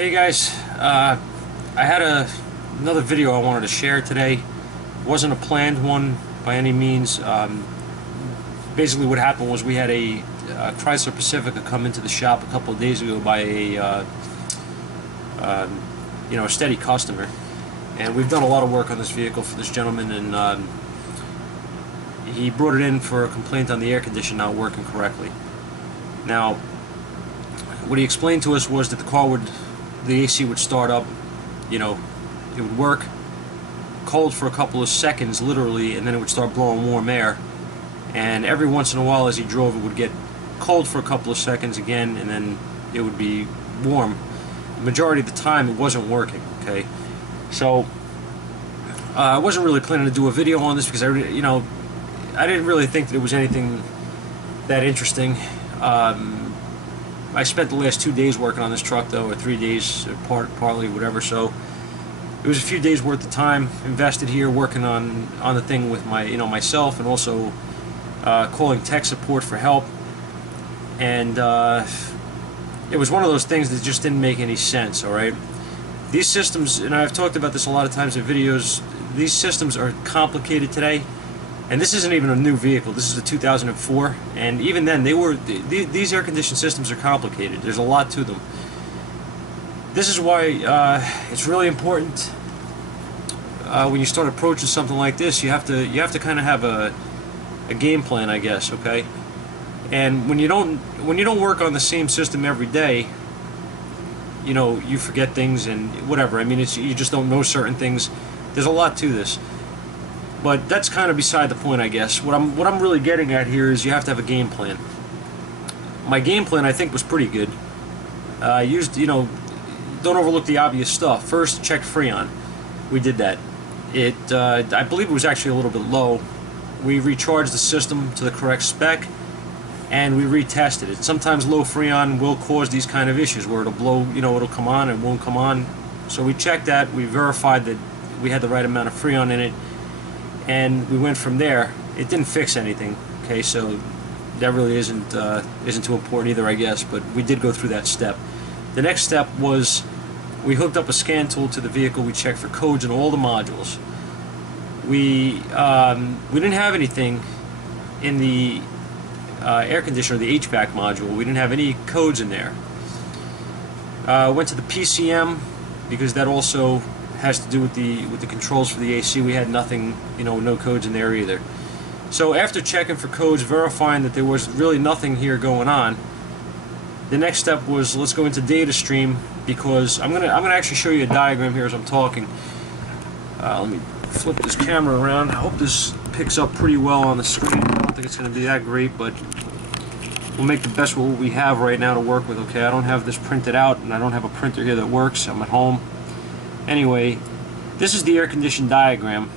Hey guys, I had another video I wanted to share today. It wasn't a planned one by any means. Basically what happened was we had a Chrysler Pacifica come into the shop a couple of days ago by a a steady customer, and we've done a lot of work on this vehicle for this gentleman, and he brought it in for a complaint on the air conditioner not working correctly. Now, what he explained to us was that the AC would start up, it would work cold for a couple of seconds literally, and then it would start blowing warm air, and every once in a while as he drove it would get cold for a couple of seconds again, and then it would be warm. The majority of the time it wasn't working. Okay, so I wasn't really planning to do a video on this because I didn't really think that it was anything that interesting. I spent the last 2 days working on this truck, though, or 3 days, partly, whatever. So it was a few days worth of time invested here working on the thing with myself, and also calling tech support for help. And it was one of those things that just didn't make any sense. All right, these systems, and I've talked about this a lot of times in videos, these systems are complicated today. And this isn't even a new vehicle. This is a 2004, and even then, these air conditioned systems are complicated. There's a lot to them. This is why it's really important when you start approaching something like this. You have to kind of have a game plan, I guess. Okay, and when you don't work on the same system every day, you forget things and whatever. I mean, you just don't know certain things. There's a lot to this. But that's kind of beside the point, I guess. What I'm really getting at here is you have to have a game plan. My game plan, I think, was pretty good. Don't overlook the obvious stuff. First, check Freon. We did that. I believe it was actually a little bit low. We recharged the system to the correct spec, and we retested it. Sometimes low Freon will cause these kind of issues where it'll blow, it'll come on and won't come on. So we checked that. We verified that we had the right amount of Freon in it, and we went from there. It didn't fix anything, okay, so that really isn't too important either, I guess, but we did go through that step. The next step was we hooked up a scan tool to the vehicle. We checked for codes in all the modules. We didn't have anything in the air conditioner, the HVAC module. We didn't have any codes in there. Went to the PCM because that also has to do with the controls for the AC. We had nothing, no codes in there either. So after checking for codes, verifying that there was really nothing here going on, the next step was let's go into data stream, because I'm gonna actually show you a diagram here as I'm talking. Let me flip this camera around. I hope this picks up pretty well on the screen. I don't think it's gonna be that great, but we'll make the best with what we have right now to work with. Okay, I don't have this printed out, and I don't have a printer here that works. I'm at home. Anyway, this is the air conditioned diagram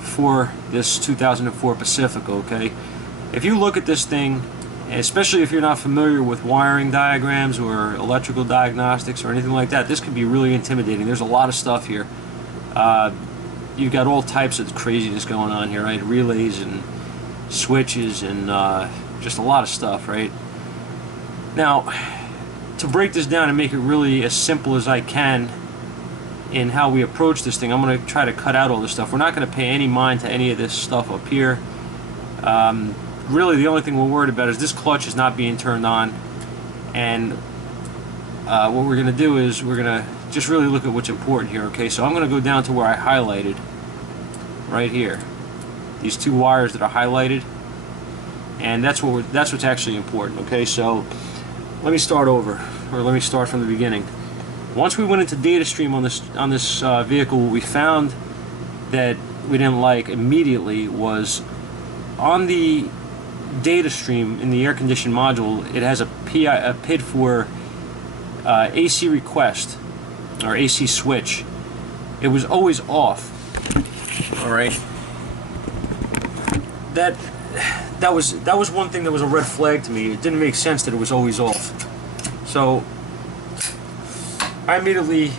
for this 2004 Pacifica, okay? If you look at this thing, especially if you're not familiar with wiring diagrams or electrical diagnostics or anything like that, this can be really intimidating. There's a lot of stuff here. You've got all types of craziness going on here, right? Relays and switches and just a lot of stuff, right? Now, to break this down and make it really as simple as I can in how we approach this thing, I'm going to try to cut out all this stuff. We're not going to pay any mind to any of this stuff up here. Really, the only thing we're worried about is this clutch is not being turned on, and what we're going to do is we're going to just really look at what's important here. Okay, so I'm going to go down to where I highlighted right here, these two wires that are highlighted, and that's what's actually important. Okay, so let me start over, or let me start from the beginning. Once we went into data stream on this vehicle, what we found that we didn't like immediately was on the data stream in the air conditioning module, it has a PID for AC request or AC switch. It was always off. All right. That was one thing that was a red flag to me. It didn't make sense that it was always off. So I immediately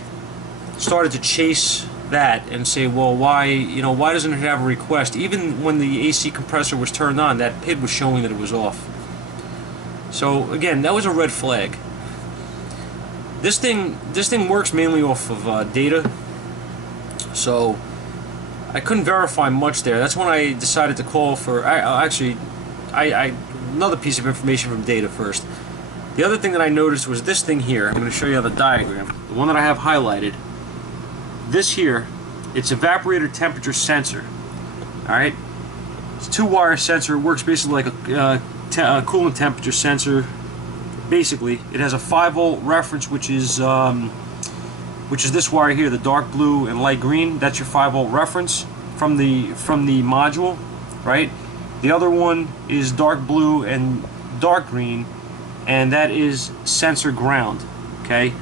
started to chase that and say, well, why doesn't it have a request? Even when the AC compressor was turned on, that PID was showing that it was off. So again, that was a red flag. This thing works mainly off of data, so I couldn't verify much there. That's when I decided to call for. Another piece of information from data first. The other thing that I noticed was this thing here. I'm going to show you on the diagram, the one that I have highlighted. This here, it's evaporator temperature sensor. All right, it's a 2-wire sensor. It works basically like a coolant temperature sensor. Basically, it has a 5-volt reference, which is this wire here, the dark blue and light green. That's your 5-volt reference from the module, right? The other one is dark blue and dark green, and that is sensor ground. Okay,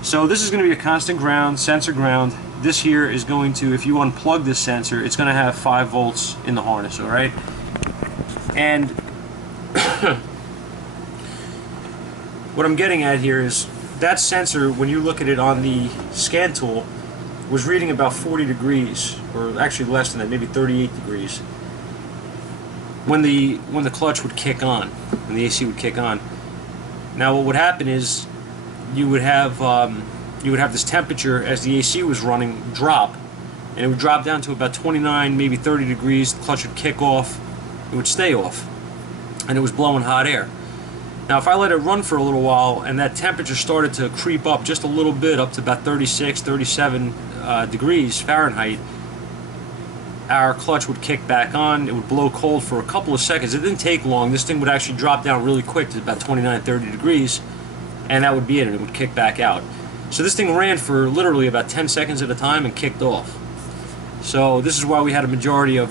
so this is going to be a constant ground, sensor ground. This here is going to, if you unplug this sensor, it's going to have 5 volts in the harness. All right, and what I'm getting at here is that sensor, when you look at it on the scan tool, was reading about 40 degrees, or actually less than that, maybe 38 degrees, when the clutch would kick on, when the AC would kick on. Now what would happen is you would have this temperature as the AC was running drop, and it would drop down to about 29, maybe 30 degrees. The clutch would kick off, it would stay off, and it was blowing hot air. Now if I let it run for a little while and that temperature started to creep up just a little bit, up to about 36, 37 degrees Fahrenheit, our clutch would kick back on. It would blow cold for a couple of seconds. It didn't take long. This thing would actually drop down really quick to about 29, 30 degrees, and that would be it, and it would kick back out. So this thing ran for literally about 10 seconds at a time and kicked off. So this is why we had a majority of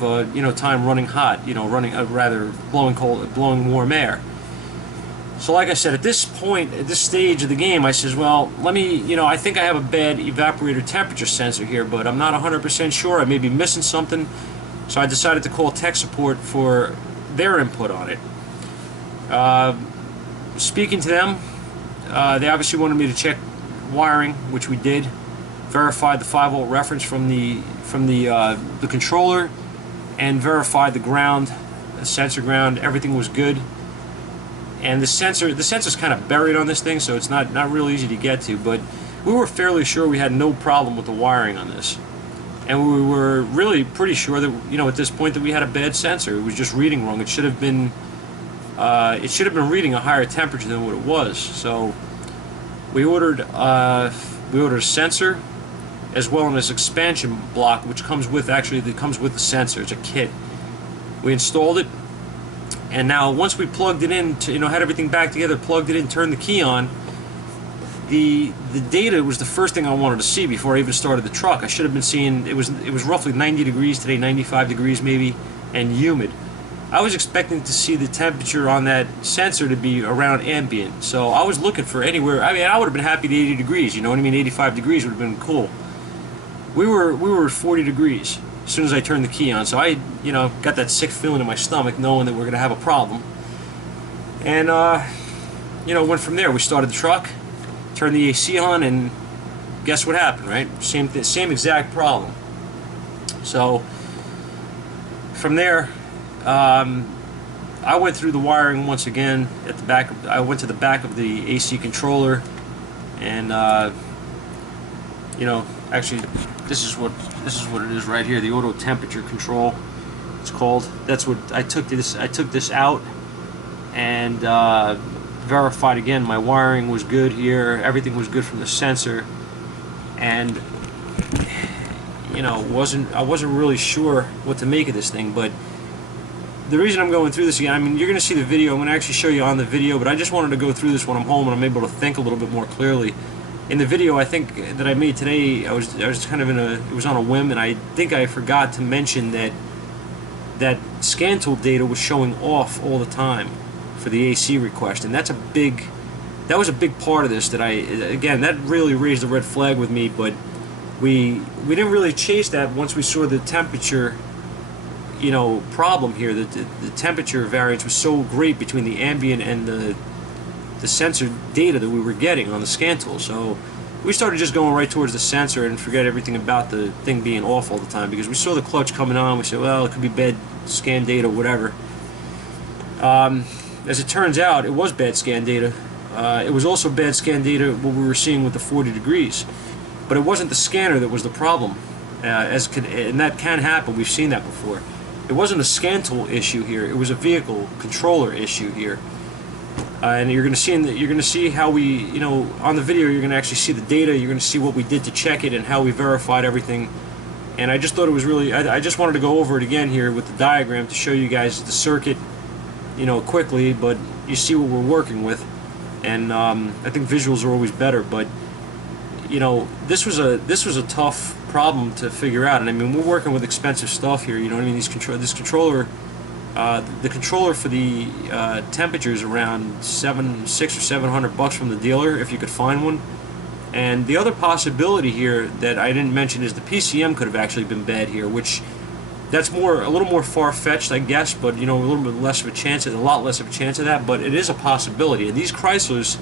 time running hot, rather blowing warm air. So like I said, at this point, at this stage of the game, I says, well, let me, I think I have a bad evaporator temperature sensor here, but I'm not 100% sure. I may be missing something. So I decided to call tech support for their input on it. Speaking to them, they obviously wanted me to check wiring, which we did. Verified the 5-volt reference from the controller, and verified the ground, the sensor ground. Everything was good. And the sensor's kind of buried on this thing, so it's not real easy to get to, but we were fairly sure we had no problem with the wiring on this. And we were really pretty sure that, at this point, that we had a bad sensor. It was just reading wrong. It should have been reading a higher temperature than what it was. So we ordered a sensor as well as expansion block, which comes with the sensor. It's a kit. We installed it. And now, once we plugged it in, had everything back together, plugged it in, turned the key on, the data was the first thing I wanted to see before I even started the truck. I should have been seeing, it was roughly 90 degrees today, 95 degrees maybe, and humid. I was expecting to see the temperature on that sensor to be around ambient. So I was looking for anywhere, I would have been happy at 80 degrees, 85 degrees would have been cool. We were 40 degrees as soon as I turned the key on, so I, got that sick feeling in my stomach knowing that we're going to have a problem. And, went from there. We started the truck, turned the AC on, and guess what happened, right? Same exact problem. So, from there, I went through the wiring once again at the back. I went to the back of the AC controller, and, actually, this is what it is right here. The auto temperature control, it's called. That's what I took this. I took this out and verified again. My wiring was good here. Everything was good from the sensor, and I wasn't really sure what to make of this thing. But the reason I'm going through this again, you're going to see the video. I'm going to actually show you on the video, but I just wanted to go through this when I'm home and I'm able to think a little bit more clearly. In the video I think that I made today, I was kind of it was on a whim, and I think I forgot to mention that scan tool data was showing off all the time for the AC request, and that was a big part of this. That really raised a red flag with me, but we didn't really chase that once we saw the temperature problem here. That the temperature variance was so great between the ambient and the sensor data that we were getting on the scan tool. So we started just going right towards the sensor and forget everything about the thing being off all the time, because we saw the clutch coming on. We said, well, it could be bad scan data, whatever. As it turns out, it was bad scan data. It was also bad scan data what we were seeing with the 40 degrees, but it wasn't the scanner that was the problem, and that can happen. We've seen that before. It wasn't a scan tool issue here. It was a vehicle controller issue here. And you're going to see how we, you know, on the video you're going to actually see the data. You're going to see what we did to check it and how we verified everything. And I just thought it was really, I just wanted to go over it again here with the diagram to show you guys the circuit, you know, quickly, but you see what we're working with. And I think visuals are always better, but you know, this was a tough problem to figure out. And I mean, we're working with expensive stuff here, you know what I mean? This controller, the controller for the temperature is around $600 or $700 from the dealer if you could find one. And the other possibility here that I didn't mention is the PCM could have actually been bad here, which that's a little more far-fetched, I guess, but you know, a little bit less of a chance, a lot less of a chance of that, but it is a possibility. And these Chryslers,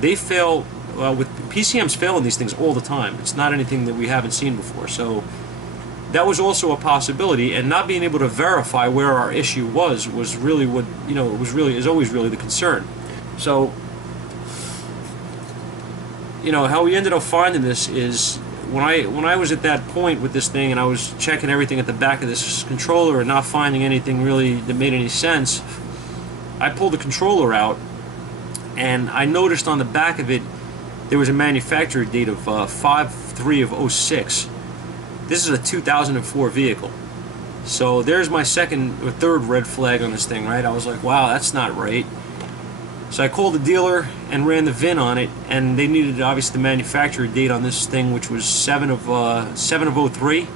they fail, with PCMs fail in these things all the time. It's not anything that we haven't seen before. So that was also a possibility, and not being able to verify where our issue was really what, you know, is always really the concern. So, you know, how we ended up finding this is when I was at that point with this thing and I was checking everything at the back of this controller and not finding anything really that made any sense, I pulled the controller out and I noticed on the back of it there was a manufacturer date of 5/3 of 06. This is a 2004 vehicle. So there's my second or third red flag on this thing, right? I was like, wow, that's not right. So I called the dealer and ran the VIN on it, and they needed obviously the manufacturer date on this thing, which was 7 of 03,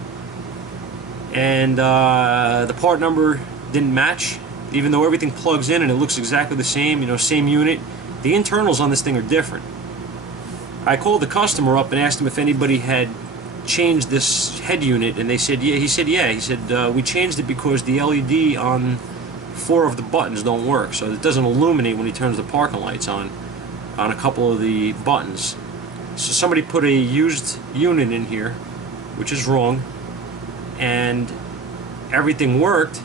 and the part number didn't match, even though everything plugs in and it looks exactly the same, you know, same unit. The internals on this thing are different. I called the customer up and asked him if anybody had changed this head unit, and they said yeah. He said yeah. He said we changed it because the LED on 4 of the buttons don't work, so it doesn't illuminate when he turns the parking lights on a couple of the buttons. So somebody put a used unit in here, which is wrong, and everything worked,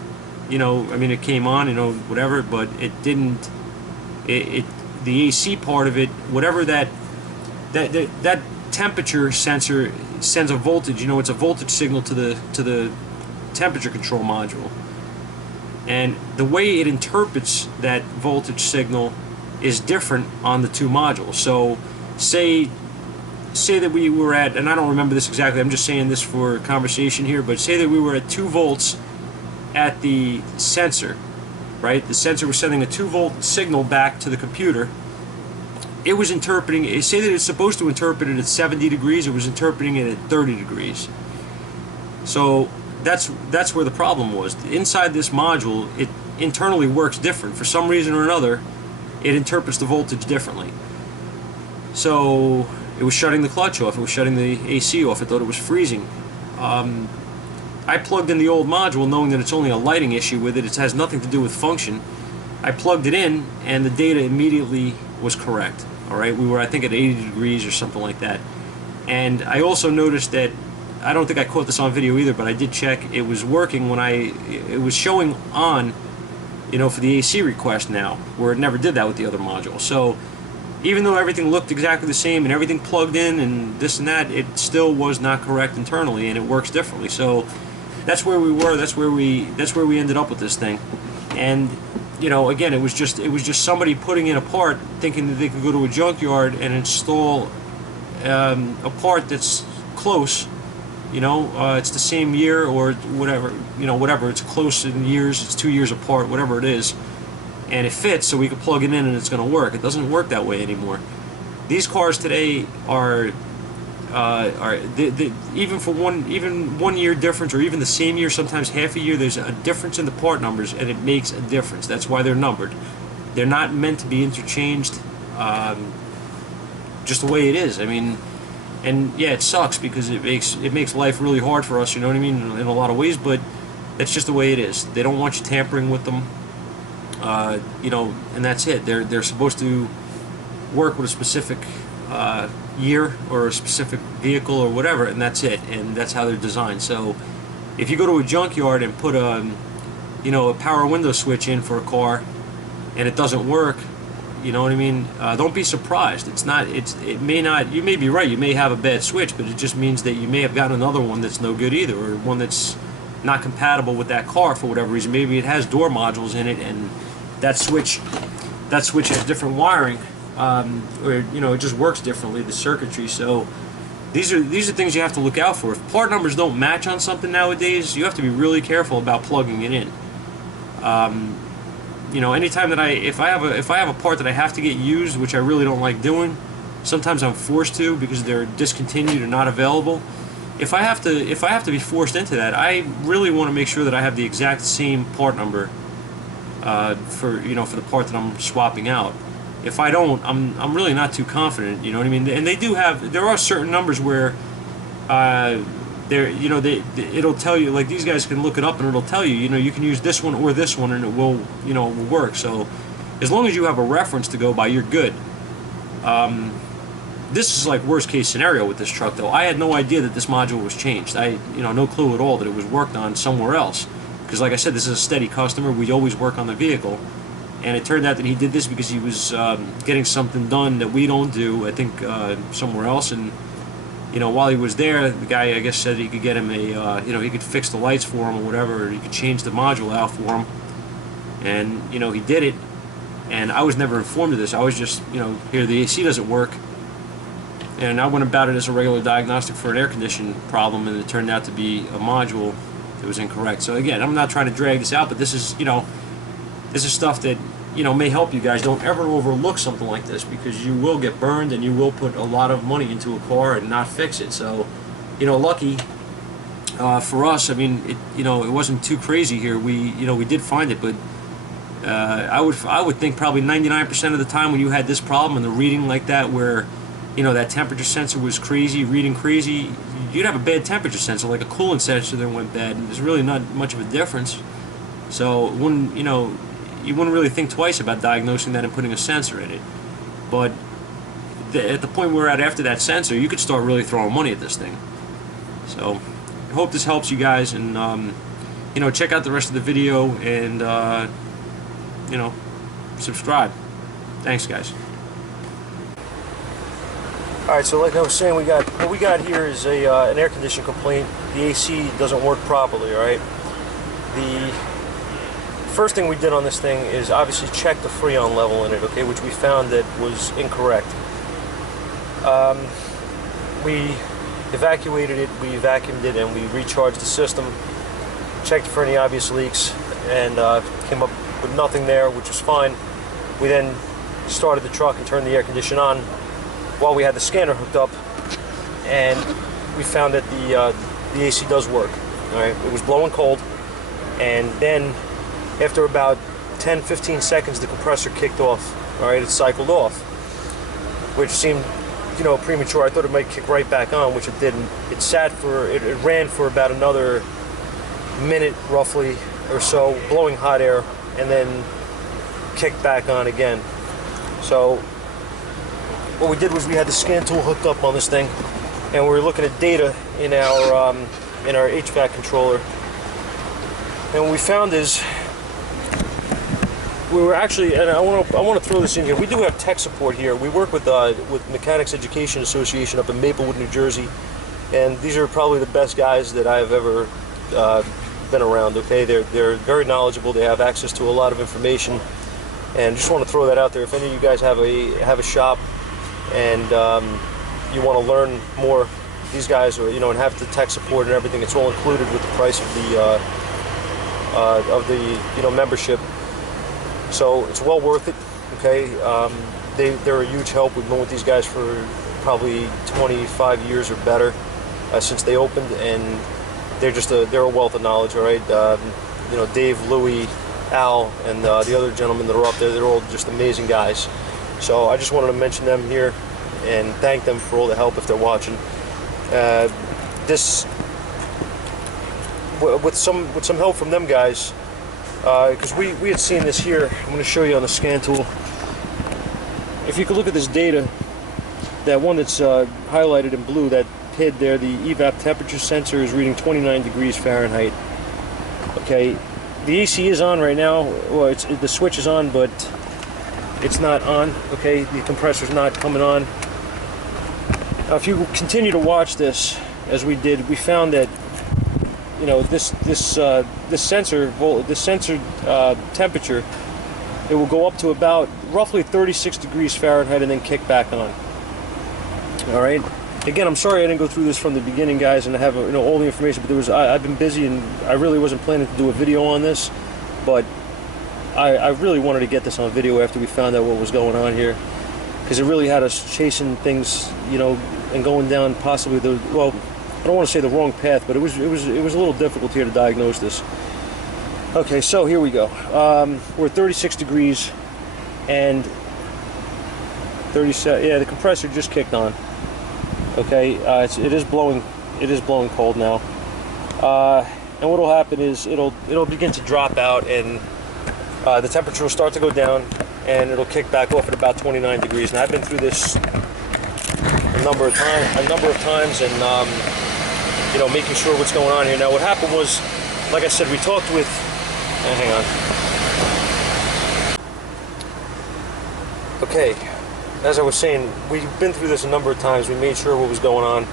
you know, I mean, it came on, you know, whatever, but it didn't, the AC part of it, whatever that temperature sensor sends a voltage, you know, it's a voltage signal to the temperature control module. And the way it interprets that voltage signal is different on the two modules. So say that we were at, and I don't remember this exactly, I'm just saying this for conversation here, but say that we were at 2 volts at the sensor, right? The sensor was sending a 2-volt signal back to the computer. It was interpreting, say that it's supposed to interpret it at 70 degrees, it was interpreting it at 30 degrees. So that's where the problem was. Inside this module, it internally works different. For some reason or another, it interprets the voltage differently. So it was shutting the clutch off, it was shutting the AC off, it thought it was freezing. I plugged in the old module knowing that it's only a lighting issue with it, it has nothing to do with function. I plugged it in and the data immediately was correct. Alright, we were I think at 80 degrees or something like that. And I also noticed that, I don't think I caught this on video either, but I did check, it was working when it was showing on, you know, for the AC request now, where it never did that with the other module. So even though everything looked exactly the same and everything plugged in and this and that, it still was not correct internally, and it works differently. So that's where we were, that's where we ended up with this thing. And you know, again, it was just somebody putting in a part thinking that they could go to a junkyard and install a part that's close. You know, it's the same year or whatever, you know, whatever, it's close in years, it's 2 years apart, whatever it is, and it fits, so we can plug it in and it's going to work. It doesn't work that way anymore. These cars today are even for one year difference, or even the same year, sometimes half a year, there's a difference in the part numbers, and it makes a difference. That's why they're numbered. They're not meant to be interchanged, just the way it is. I mean, and yeah, it sucks because it makes life really hard for us, you know what I mean, in a lot of ways, but that's just the way it is. They don't want you tampering with them, you know, and that's it. They're supposed to work with a specific year or a specific vehicle or whatever, and that's it, and that's how they're designed. So if you go to a junkyard and put a, you know, a power window switch in for a car and it doesn't work, You know what I mean? Don't be surprised. It may not. You may be right. You may have a bad switch, but it just means that you may have gotten another one that's no good either, or one that's not compatible with that car for whatever reason. Maybe it has door modules in it, and that switch has different wiring, or it just works differently, the circuitry. So these are things you have to look out for. If part numbers don't match on something nowadays, you have to be really careful about plugging it in. Anytime that if I have a part that I have to get used, which I really don't like doing, sometimes I'm forced to because they're discontinued or not available. If I have to be forced into that, I really want to make sure that I have the exact same part number for the part that I'm swapping out. If I don't, I'm really not too confident. You know what I mean? And there are certain numbers where it'll tell you, like these guys can look it up and it'll tell you, you can use this one or this one and it will work. So as long as you have a reference to go by, you're good. This is like worst case scenario with this truck though. I had no idea that this module was changed. No clue at all that it was worked on somewhere else. Because like I said, this is a steady customer. We always work on the vehicle. And it turned out that he did this because he was getting something done that we don't do, I think, somewhere else. And while he was there, the guy, I guess, said he could get him he could fix the lights for him or whatever, or he could change the module out for him. And, he did it. And I was never informed of this. I was just, here, the AC doesn't work. And I went about it as a regular diagnostic for an air conditioning problem, and it turned out to be a module that was incorrect. So again, I'm not trying to drag this out, but this is, this is stuff that, may help you guys. Don't ever overlook something like this, because you will get burned and you will put a lot of money into a car and not fix it. So, lucky for us, I mean, it wasn't too crazy here. We did find it, but I would think probably 99% of the time when you had this problem and the reading like that, where that temperature sensor was reading crazy, you'd have a bad temperature sensor, like a coolant sensor that went bad, and there's really not much of a difference. So when you wouldn't really think twice about diagnosing that and putting a sensor in it. But at the point we're at after that sensor, you could start really throwing money at this thing. So I hope this helps you guys, and check out the rest of the video, and subscribe. Thanks, guys. Alright, so like I was saying, what we got here is an air conditioning complaint. The AC doesn't work properly, alright? The first thing we did on this thing is obviously check the Freon level in it, okay, which we found that was incorrect. We evacuated it, we vacuumed it, and we recharged the system, checked for any obvious leaks, and came up with nothing there, which was fine. We then started the truck and turned the air conditioner on while we had the scanner hooked up, and we found that the AC does work. All right, it was blowing cold, and then after about 10-15 seconds, the compressor kicked off. All right, it cycled off, which seemed, premature. I thought it might kick right back on, which it didn't. It ran for about another minute, roughly, or so, blowing hot air, and then kicked back on again. So what we did was we had the scan tool hooked up on this thing, and we were looking at data in our HVAC controller. And what we found is we were actually, and I want to throw this in here. We do have tech support here. We work with Mechanics Education Association up in Maplewood, New Jersey, and these are probably the best guys that I've ever been around. Okay, they're very knowledgeable. They have access to a lot of information, and just want to throw that out there. If any of you guys have a shop and you want to learn more, these guys are, and have the tech support and everything, it's all included with the price of the membership. So it's well worth it. Okay, they're a huge help. We've been with these guys for probably 25 years or better since they opened, and they're a wealth of knowledge. All right, Dave, Louie, Al, and the other gentlemen that are up there, they're all just amazing guys. So I just wanted to mention them here and thank them for all the help if they're watching. With some help from them guys, because we had seen this here. I'm going to show you on the scan tool. If you could look at this data, that one that's highlighted in blue, that PID there, the evap temperature sensor is reading 29 degrees Fahrenheit. Okay, the AC is on right now. Well, the switch is on, but it's not on. Okay, the compressor's not coming on. Now, if you continue to watch this, as we did, we found that, you know, this sensor temperature, it will go up to about roughly 36 degrees Fahrenheit and then kick back on. All right. Again, I'm sorry I didn't go through this from the beginning, guys, and I have, you know, all the information. But I've been busy, and I really wasn't planning to do a video on this, but I really wanted to get this on video after we found out what was going on here, because it really had us chasing things, you know, and going down possibly the, well, I don't want to say the wrong path, but it was a little difficult here to diagnose this. Okay, so here we go. We're at 36 degrees, and 37. Yeah, the compressor just kicked on. Okay, it is blowing cold now, and what will happen is it'll begin to drop out, and the temperature will start to go down, and it'll kick back off at about 29 degrees. Now, I've been through this a number of times, and you know, making sure what's going on here. Now, what happened was, like I said, we talked with. Hang on. Okay. As I was saying, we've been through this a number of times. We made sure what was going on,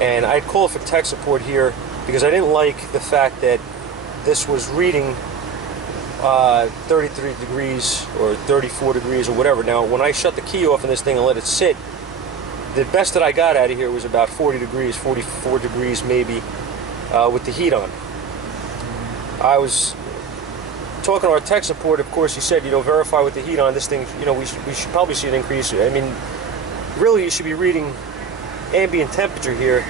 and I'd call for tech support here because I didn't like the fact that this was reading 33 degrees or 34 degrees or whatever. Now, when I shut the key off in this thing and let it sit, the best that I got out of here was about 40 degrees, 44 degrees maybe, with the heat on. I was talking to our tech support. Of course, he said, you know, verify with the heat on this thing. You know, we should probably see an increase. I mean, really, you should be reading ambient temperature here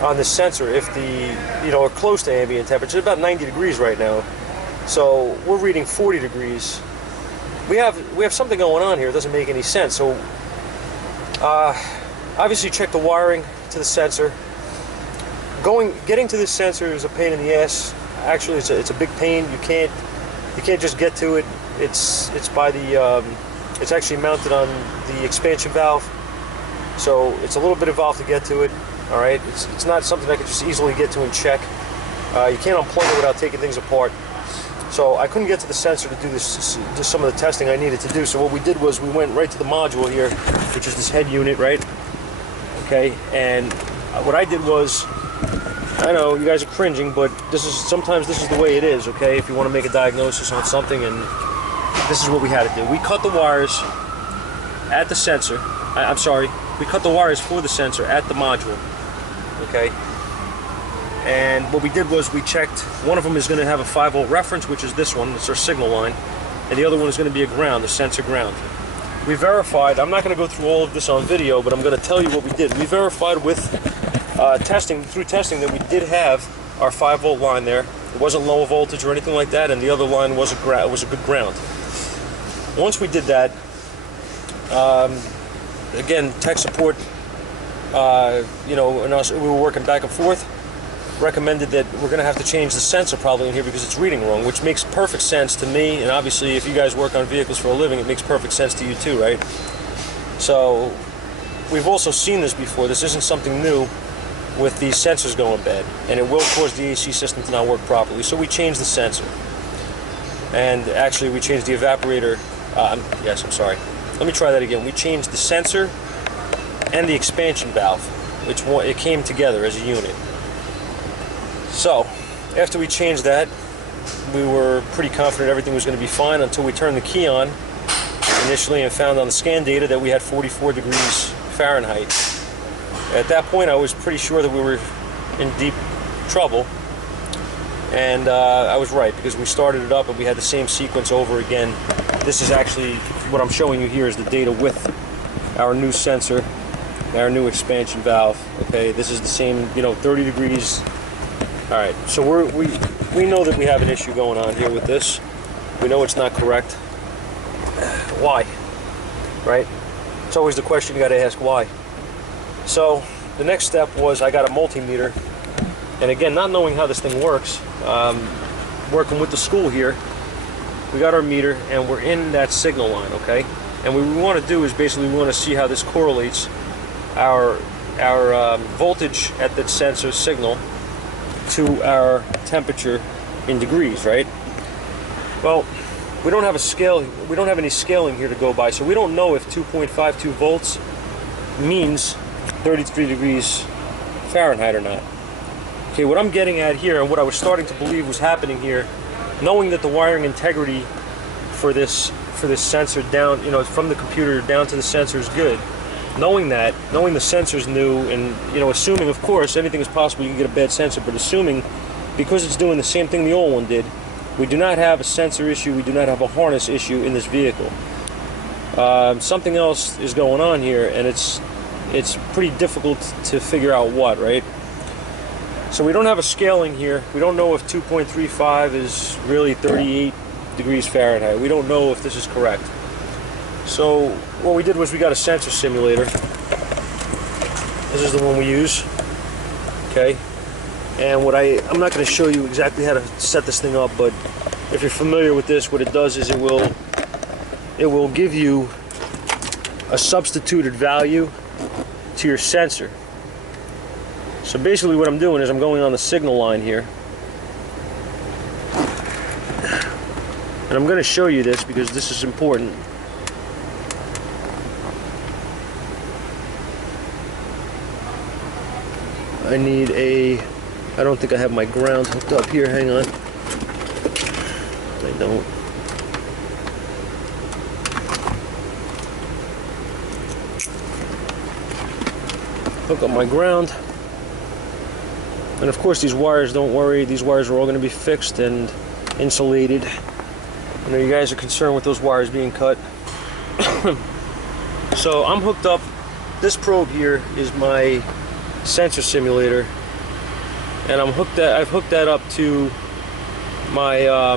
on this sensor if the, you know, or close to ambient temperature. It's about 90 degrees right now, so we're reading 40 degrees. We have something going on here. It doesn't make any sense. So obviously check the wiring to the sensor. Getting to this sensor is a pain in the ass. Actually, it's a big pain. You can't just get to it. It's by the it's actually mounted on the expansion valve, so it's a little bit involved to get to it. All right, it's not something I could just easily get to and check. You can't unplug it without taking things apart. So I couldn't get to the sensor to do some of the testing I needed to do. So what we did was we went right to the module here, which is this head unit, right? Okay, and what I did was, I know you guys are cringing, but sometimes this is the way it is, okay? If you want to make a diagnosis on something, and this is what we had to do. We cut the wires at the sensor. I'm sorry, we cut the wires for the sensor at the module, okay? And what we did was we checked, one of them is going to have a 5-volt reference, which is this one, it's our signal line, and the other one is going to be a ground, the sensor ground. We verified, I'm not going to go through all of this on video, but I'm going to tell you what we did. We verified with through testing that we did have our 5-volt line there. It wasn't low voltage or anything like that, and the other line was a good ground. Once we did that, again, tech support, you know, and us, we were working back and forth, recommended that we're going to have to change the sensor probably in here because it's reading wrong, which makes perfect sense to me, and obviously if you guys work on vehicles for a living, it makes perfect sense to you too, right? So we've also seen this before. This isn't something new with these sensors going bad, and it will cause the AC system to not work properly. So we changed the sensor, and actually we changed the evaporator. Yes, I'm sorry. Let me try that again. We changed the sensor and the expansion valve, which it came together as a unit. So after we changed that, we were pretty confident everything was going to be fine until we turned the key on initially and found on the scan data that we had 44 degrees Fahrenheit. At that point, I was pretty sure that we were in deep trouble, and I was right, because we started it up and we had the same sequence over again. This is actually what I'm showing you here is the data with our new sensor, our new expansion valve. Okay, this is the same, you know, 30 degrees. All right, so we know that we have an issue going on here with this. We know it's not correct. Why? Right? It's always the question you got to ask, why? So the next step was I got a multimeter, and again, not knowing how this thing works, working with the school here, we got our meter and we're in that signal line, okay? And what we want to do is basically we want to see how this correlates our voltage at the sensor signal to our temperature in degrees, right? Well, we don't have a scale. We don't have any scaling here to go by, so we don't know if 2.52 volts means 33 degrees Fahrenheit or not. Okay, what I'm getting at here, and what I was starting to believe was happening here, knowing that the wiring integrity for this sensor down, you know, from the computer down to the sensor is good. Knowing that, knowing the sensor's new, and you know, assuming, of course, anything is possible, you can get a bad sensor, but assuming, because it's doing the same thing the old one did, we do not have a sensor issue, we do not have a harness issue in this vehicle. Something else is going on here, and it's pretty difficult to figure out what, right? So we don't have a scaling here. We don't know if 2.35 is really 38 degrees Fahrenheit. We don't know if this is correct. So what we did was we got a sensor simulator. This is the one we use. Okay. And what I'm not going to show you exactly how to set this thing up, but if you're familiar with this, what it does is it will give you a substituted value to your sensor. So basically what I'm doing is I'm going on the signal line here. And I'm going to show you this because this is important. I need I don't think I have my ground hooked up here, hang on. I don't. Hook up my ground. And of course these wires, don't worry, these wires are all going to be fixed and insulated. I know you guys are concerned with those wires being cut. So I'm hooked up. This probe here is my sensor simulator, and I've hooked that up to my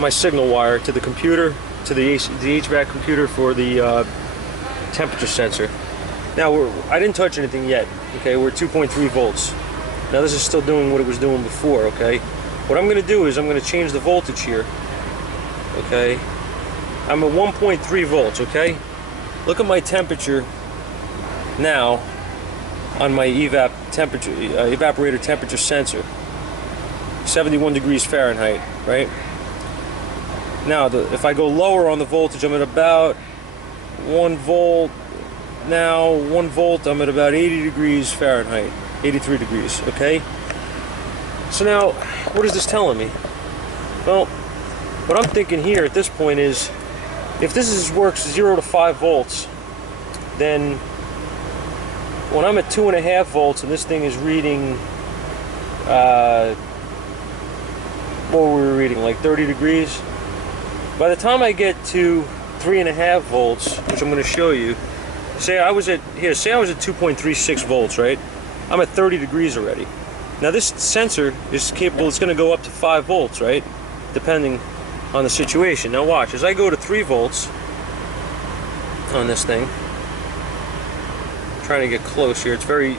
my signal wire to the computer, to the HVAC computer for the temperature sensor. Now I didn't touch anything yet. Okay, we're 2.3 volts. Now this is still doing what it was doing before. Okay, what I'm going to do is I'm going to change the voltage here. Okay, I'm at 1.3 volts. Okay, look at my temperature now on my evaporator temperature sensor. 71 degrees Fahrenheit, right? Now if I go lower on the voltage, I'm at about 1 volt. Now 1 volt, I'm at about 80 degrees Fahrenheit, 83 degrees. Okay, so now what is this telling me? Well, what I'm thinking here at this point is, if this works 0 to 5 volts, then when I'm at 2.5 volts and this thing is reading, what were we reading, like 30 degrees? By the time I get to 3.5 volts, which I'm going to show you, say I was at 2.36 volts, right? I'm at 30 degrees already. Now this sensor is capable, it's going to go up to 5 volts, right? Depending on the situation. Now watch, as I go to 3 volts on this thing, I'm trying to get close here. It's very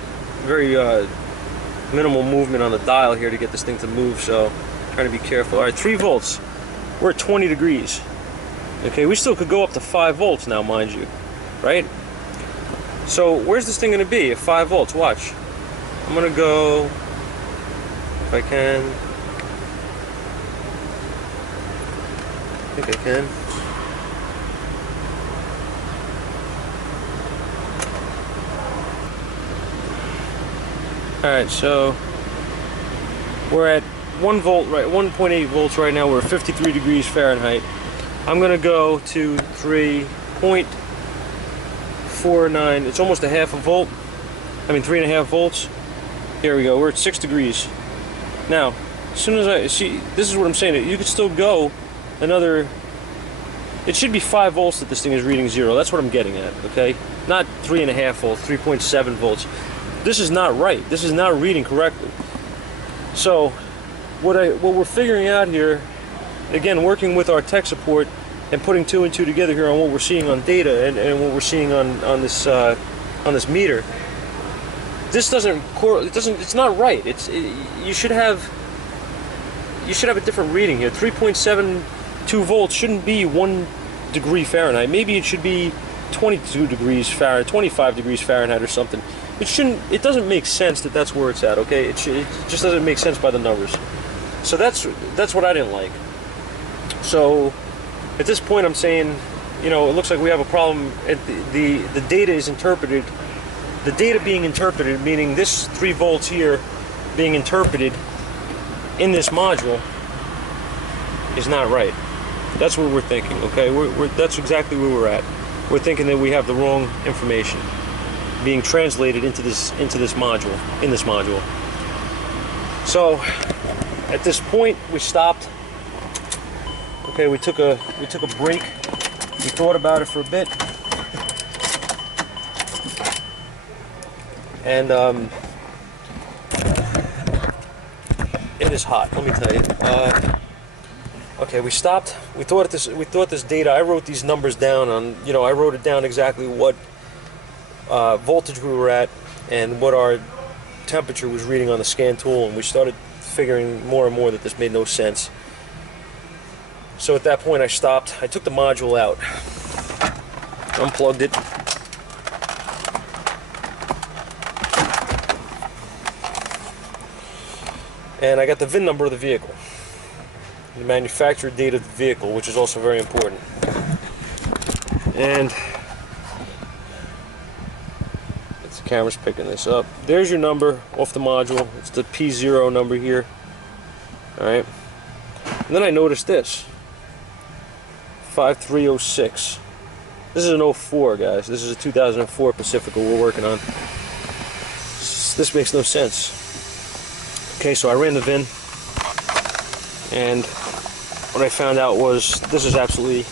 minimal movement on the dial here to get this thing to move, so I'm trying to be careful. Alright, 3 volts. We're at 20 degrees. Okay, we still could go up to 5 volts now, mind you. Right? So where's this thing going to be at 5 volts? Watch. I'm going to go, if I can. I think I can. Alright, so we're at 1 volt, right, 1.8 volts right now. We're at 53 degrees Fahrenheit. I'm going to go to 3.49. It's almost a half a volt. I mean 3.5 volts. Here we go. We're at 6 degrees. Now, as soon as I see, this is what I'm saying. You could still go another. It should be 5 volts that this thing is reading 0. That's what I'm getting at. Okay, not 3.5 volts, 3.7 volts. This is not right. This is not reading correctly. So, what we're figuring out here, again, working with our tech support and putting 2 and 2 together here on what we're seeing on data and what we're seeing on this meter. This doesn't correlate. It's not right. You should have a different reading here. 3.72 volts shouldn't be 1 degree Fahrenheit. Maybe it should be 22 degrees Fahrenheit, 25 degrees Fahrenheit or something. It doesn't make sense that that's where it's at, okay? It just doesn't make sense by the numbers. So that's what I didn't like. So at this point I'm saying, you know, it looks like we have a problem. The data is interpreted. The data being interpreted, meaning this 3 volts here being interpreted in this module, is not right. That's what we're thinking, okay? That's exactly where we're at. We're thinking that we have the wrong information being translated into this module, in this module. So at this point we stopped. Okay, we took a break. We thought about it for a bit. And it is hot, let me tell you. Okay, we stopped. We thought this data. I wrote these numbers down on. You know, I wrote it down exactly what voltage we were at and what our temperature was reading on the scan tool, and we started figuring more and more that this made no sense. So at that point, I stopped. I took the module out, unplugged it. And I got the VIN number of the vehicle, the manufacturer date of the vehicle, which is also very important. And the camera's picking this up. There's your number off the module. It's the P0 number here. Alright. And then I noticed this. 5306. This is an 04, guys. This is a 2004 Pacifica we're working on. This makes no sense. Okay, so I ran the VIN, and what I found out was this is absolutely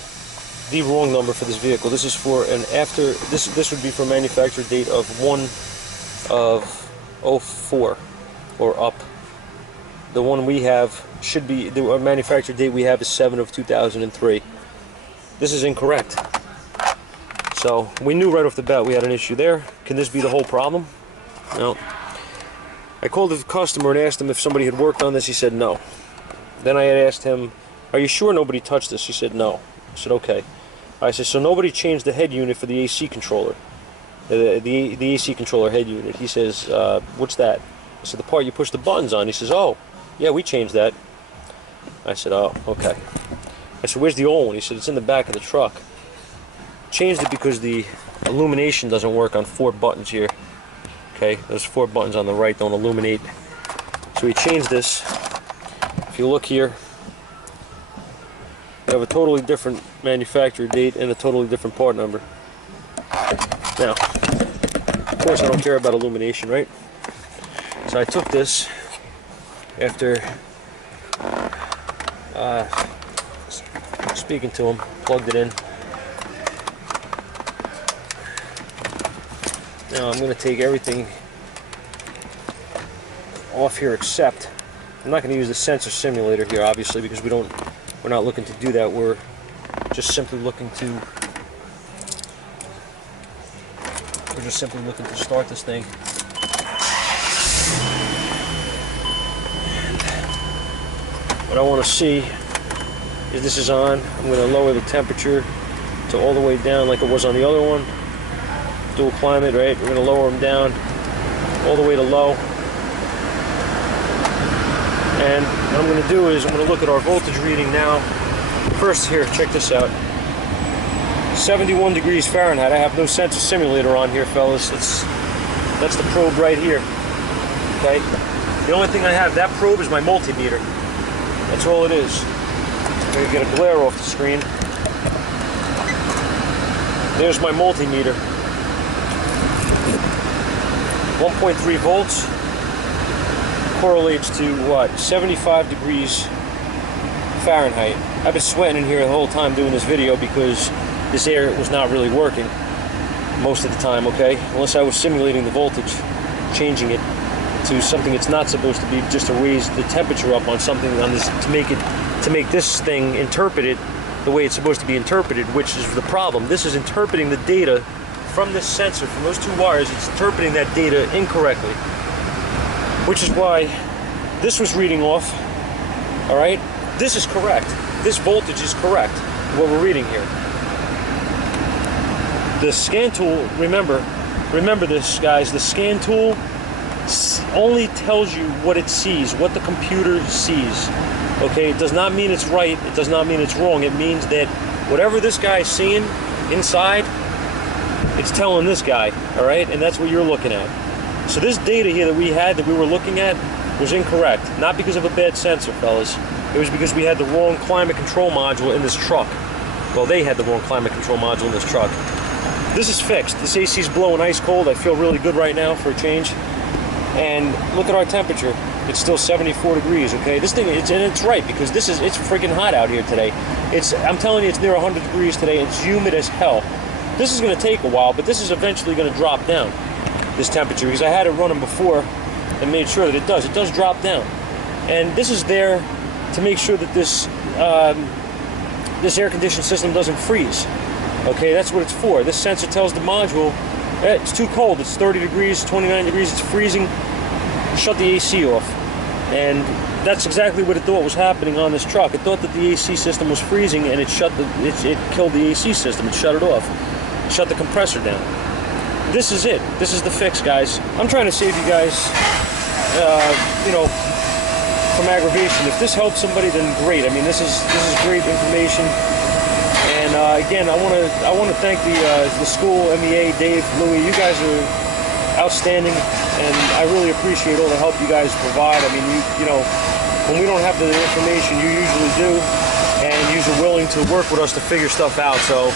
the wrong number for this vehicle. This is for an after, this would be for manufacturer date of 1 of 04 or up. The one we have should be, the manufacturer date we have is 7 of 2003. This is incorrect. So we knew right off the bat we had an issue there. Can this be the whole problem? No. I called the customer and asked him if somebody had worked on this. He said no. Then I had asked him, are you sure nobody touched this? He said no. I said okay. I said, so nobody changed the head unit for the AC controller, the AC controller head unit. He says, what's that? I said, the part you push the buttons on. He says, oh, yeah, we changed that. I said, oh, okay. I said, where's the old one? He said, it's in the back of the truck. Changed it because the illumination doesn't work on 4 buttons here. Okay, those 4 buttons on the right don't illuminate. So we changed this. If you look here, you have a totally different manufacturer date and a totally different part number. Now, of course I don't care about illumination, right? So I took this after speaking to him, plugged it in. Now I'm going to take everything off here except, I'm not going to use the sensor simulator here obviously because we're not looking to do that. We're just simply looking to start this thing. And what I want to see is this is on. I'm going to lower the temperature to all the way down like it was on the other one. Dual climate, right? We're going to lower them down all the way to low. And what I'm going to do is I'm going to look at our voltage reading now. First here, check this out. 71 degrees Fahrenheit. I have no sensor simulator on here, fellas. That's the probe right here. Okay? The only thing I have, that probe is my multimeter. That's all it is. I'm going to get a glare off the screen. There's my multimeter. 1.3 volts correlates to what? 75 degrees Fahrenheit. I've been sweating in here the whole time doing this video because this air was not really working most of the time, okay? Unless I was simulating the voltage, changing it to something it's not supposed to be, just to raise the temperature up on something on this, to make this thing interpret it the way it's supposed to be interpreted, which is the problem. This is interpreting the data from this sensor, from those 2 wires. It's interpreting that data incorrectly, which is why this was reading off. All right, this is correct. This voltage is correct, what we're reading here. The scan tool, remember this, guys, the scan tool only tells you what it sees, what the computer sees. Okay, it does not mean it's right. It does not mean it's wrong. It means that whatever this guy's seeing inside, it's telling this guy, all right? And that's what you're looking at. So this data here that we had, that we were looking at, was incorrect. Not because of a bad sensor, fellas. It was because we had the wrong climate control module in this truck. Well, they had the wrong climate control module in this truck. This is fixed. This AC's blowing ice cold. I feel really good right now for a change. And look at our temperature. It's still 74 degrees, okay? This thing, and it's right, because it's freaking hot out here today. I'm telling you, it's near 100 degrees today. It's humid as hell. This is going to take a while, but this is eventually going to drop down, this temperature, because I had it running before and made sure that it does drop down. And this is there to make sure that this air conditioning system doesn't freeze. Okay, that's what it's for. This sensor tells the module, it's too cold, it's 30 degrees, 29 degrees, it's freezing, shut the AC off. And that's exactly what it thought was happening on this truck. It thought that the AC system was freezing, and it killed the AC system. It shut it off. Shut the compressor down. This is it. This is the fix, guys. I'm trying to save you guys, from aggravation. If this helps somebody, then great. I mean, this is great information. And again, I want to thank the school, MEA, Dave, Louie. You guys are outstanding, and I really appreciate all the help you guys provide. I mean, you know, when we don't have the information, you usually do, and you're willing to work with us to figure stuff out. So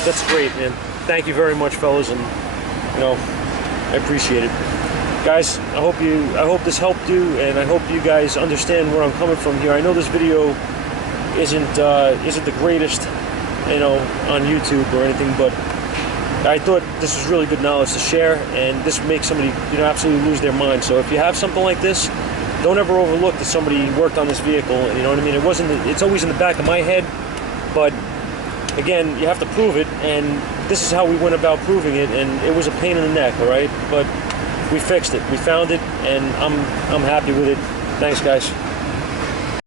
that's great, man. Thank you very much, fellas, and you know, I appreciate it. Guys, I hope this helped you, and I hope you guys understand where I'm coming from here. I know this video isn't the greatest, you know, on YouTube or anything, but I thought this was really good knowledge to share, and this makes somebody, you know, absolutely lose their mind. So if you have something like this, don't ever overlook that somebody worked on this vehicle. You know what I mean? It's always in the back of my head, but again, you have to prove it, and this is how we went about proving it, and it was a pain in the neck, all right? But we fixed it. We found it, and I'm happy with it. Thanks, guys.